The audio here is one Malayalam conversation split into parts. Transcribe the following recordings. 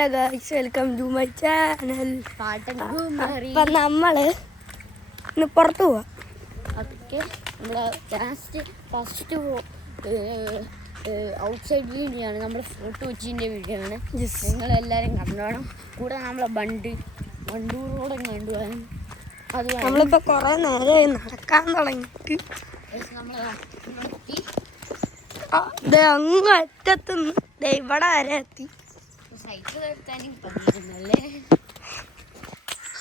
Welcome to my channel. അപ്പം നമ്മള് ഇന്ന് പുറത്തു പോവാം. ഫസ്റ്റ് ഔട്ട്സൈഡ് വീഡിയോ ആണ്, നമ്മുടെ ഫോട്ടോ വെച്ചിൻ്റെ വീഡിയോ ആണ്. നിങ്ങളെല്ലാവരും കണ്ടോണം. കൂടെ നമ്മളെ വണ്ടൂരോടെ കണ്ടുപോകാൻ. അത് നമ്മളിപ്പോൾ കുറേ നേരമായി നടക്കാൻ തുടങ്ങിയിട്ട് അങ്ങ് അറ്റത്തുനിന്ന് ഇവിടെ വരെ എത്തി. സൈക്കിൾ എടുത്താനും പറ്റിയിരുന്നല്ലേ.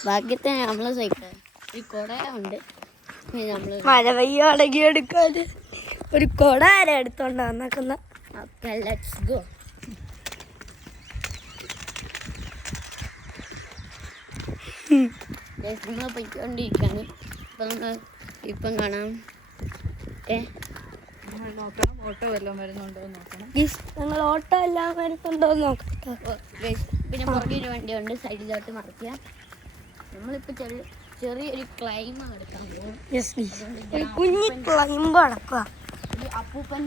ഭാഗ്യത്തിന് നമ്മളെ സൈക്കിൾ ഒരു കുട ഉണ്ട്. മഴ പെയ്യാണെങ്കിൽ എടുക്കാൻ ഒരു കുട വരെ എടുത്തോണ്ട് വന്നേക്കുന്ന. Okay, let's go. നമ്മൾ പോയിക്കൊണ്ടിരിക്കുകയാണ്. ഇപ്പം കാണാം. നോക്കണം ഓട്ടോ എല്ലാം വരുന്നുണ്ടോ നോക്കണം. നിങ്ങൾ ഓട്ടോ എല്ലാം വരുന്നുണ്ടോ നോക്കട്ടോ. പിന്നെ പുറകിൽ വണ്ടിയുണ്ട്, സൈഡിലോട്ട് മറിക്കുക. നമ്മളിപ്പോൾ ചെറിയൊരു ക്ലൈംബ് നടക്കാൻ പോകും. കുഞ്ഞു ക്ലൈംബ് നടക്കുക. അപ്പൂപ്പൻ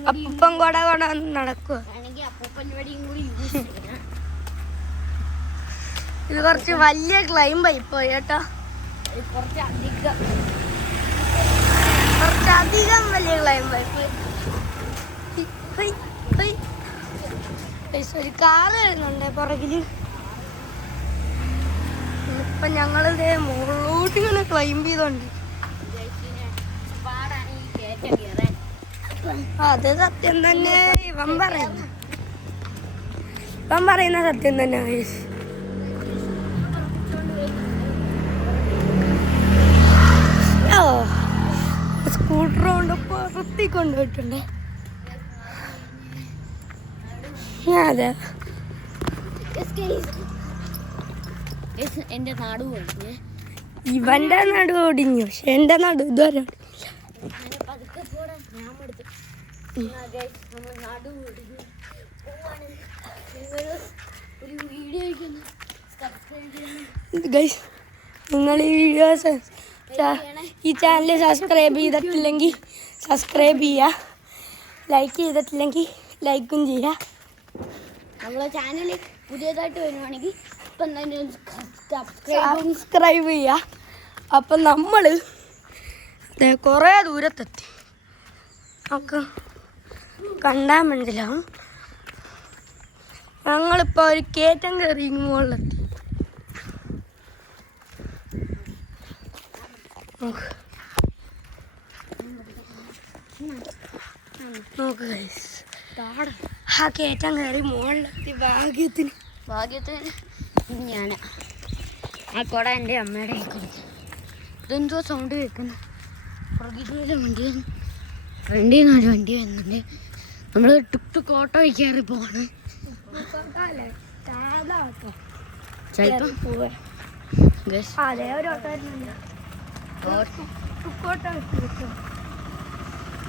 കൊട കൊട നടക്കുക. ആണെങ്കിൽ അപ്പൂപ്പൻ വടിയും കൂടി യൂസ് ചെയ്യണം. ഇത് കുറച്ച് വലിയ ക്ലൈംബായി പോയി കേട്ടോ. കുറച്ചധികം വലിയ ക്ലൈംബായി പോയി. ഒരു കാറ് വരുന്നുണ്ട് പുറകില്. ഇപ്പൊ ഞങ്ങളിത് മുകളിലോട്ട് ഇങ്ങനെ ക്ലൈംബ് ചെയ്തോണ്ട്. അത് സത്യം തന്നെ. ഇവൻ പറയുന്ന സത്യം തന്നെ. സ്കൂട്ടർ കൊണ്ട് പുറത്തി കൊണ്ടുപോയിട്ടുണ്ട്. അതെ, എന്റെ നാട് പോയി. ഇവന്റെ നടു ഓടിഞ്ഞു, പക്ഷെ എന്റെ നടു ഇതുവരെ നിങ്ങൾ ഈ വീഡിയോസ് ഈ ചാനൽ സബ്സ്ക്രൈബ് ചെയ്തിട്ടില്ലെങ്കിൽ സബ്സ്ക്രൈബ് ചെയ്യുക, ലൈക്ക് ചെയ്തിട്ടില്ലെങ്കിൽ ലൈക്കും ചെയ്യുക. നമ്മളെ ചാനൽ പുതിയതായിട്ട് വരുവാണെങ്കിൽ ഇപ്പം തന്നെ സബ്സ്ക്രൈബ് ചെയ്യുക. അപ്പം നമ്മൾ കുറേ ദൂരത്തെത്തി. നമുക്ക് കണ്ടാൽ മനസ്സിലാവും. ഞങ്ങളിപ്പോൾ ഒരു കയറ്റം കയറി മുകളിലെത്തി. നോക്ക് ഗൈസ്, ആ കയറ്റം കയറി മുകളിലെത്തി. ഭാഗ്യത്തിന് ഞാൻ ആ കുട എൻ്റെ അമ്മയുടെ കൊടുത്തു. ഇതെന്തോ സൗണ്ട് കേൾക്കുന്നു. പ്രകൃതിയിലെ ഫ്രണ്ടിൽ നിന്നൊരു വണ്ടി വരുന്നുണ്ട്. നമ്മൾ ടുക്ക് ഓട്ടോ കയറി പോവാണ്. ചിലപ്പോൾ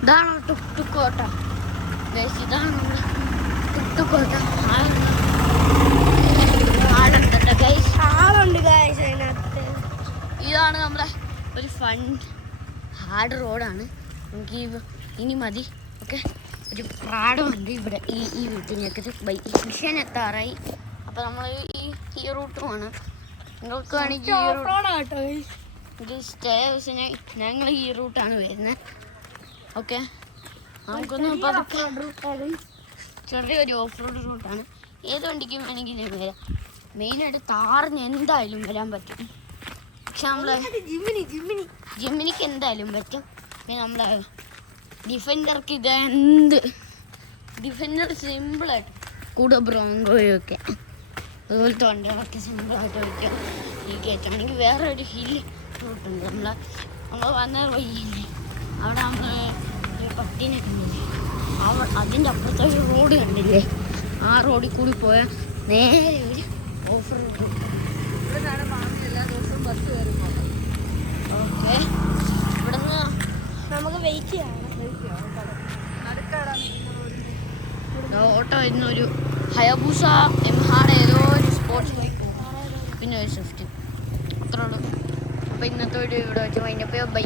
ഇതാണോ ടുക്ക് ഓട്ടോ? ഇതാണ് നമ്മൾ ടുക്ക് ഓട്ടോ. ഇതാണ് നമ്മുടെ ഒരു ഹാർഡ് റോഡാണ്. നമുക്ക് ഇനി മതി. ഓക്കെ, ഒരു പ്രാടമുണ്ട് ഇവിടെ ഈ വീട്ടിനകത്ത്. മിഷൻ എത്താറായി. അപ്പോൾ നമ്മൾ ഈ റൂട്ട് പോകണം. നിങ്ങൾക്ക് വേണമെങ്കിൽ സ്റ്റേഴ്സിന് ഞങ്ങൾ ഈ റൂട്ടാണ് വരുന്നത്. ഓക്കെ, നമുക്കൊന്ന് ചെറിയൊരു ഓഫ് റോഡ് റൂട്ടാണ്. ഏത് വണ്ടിക്കും വേണമെങ്കിലും വരാം. മെയിനായിട്ട് താറിന് എന്തായാലും വരാൻ പറ്റും. പക്ഷെ നമ്മളെ ജിമ്മിനിക്ക് എന്തായാലും പറ്റും. പിന്നെ നമ്മളെ ഡിഫൻഡർക്ക് ഡിഫൻഡർ സിമ്പിളായിട്ട് കൂടെ ബ്രോങ്കോയൊക്കെ അതുപോലത്തെ വണ്ടികളൊക്കെ സിമ്പിളായിട്ട് വയ്ക്കാം. ഈ കയറ്റാണെങ്കിൽ വേറെ ഒരു ഹിൽ റൂട്ടുണ്ട്. നമ്മൾ വന്ന വഴിയില്ലേ, അവിടെ നമ്മൾ ഒരു പട്ടീനെ കണ്ടില്ലേ, അതിൻ്റെ അപ്പുറത്തെ ഒരു റോഡ് കണ്ടില്ലേ, ആ റോഡിൽ കൂടി പോയാൽ നേരെ ഒരു ഓഫ് റോഡ്. എല്ലാ ദിവസവും ബസ് കയറി പോകണം. ഓക്കെ, ഇവിടുന്ന് നമുക്ക് വെയിറ്റ് ചെയ്യാം. ഓട്ടോ ഇന്നൊരു ഹയബൂസ എംഹാഡ് ഏതോ ഒരു സ്പോർട്സ് ബൈക്ക്, പിന്നെ ഒരു സ്വിഫ്റ്റ്. അത്രേ ഉള്ളൂ. അപ്പോൾ ഇന്നത്തെ വീഡിയോ ഇവിടെ വെച്ച് കഴിഞ്ഞപ്പോൾ ബൈ.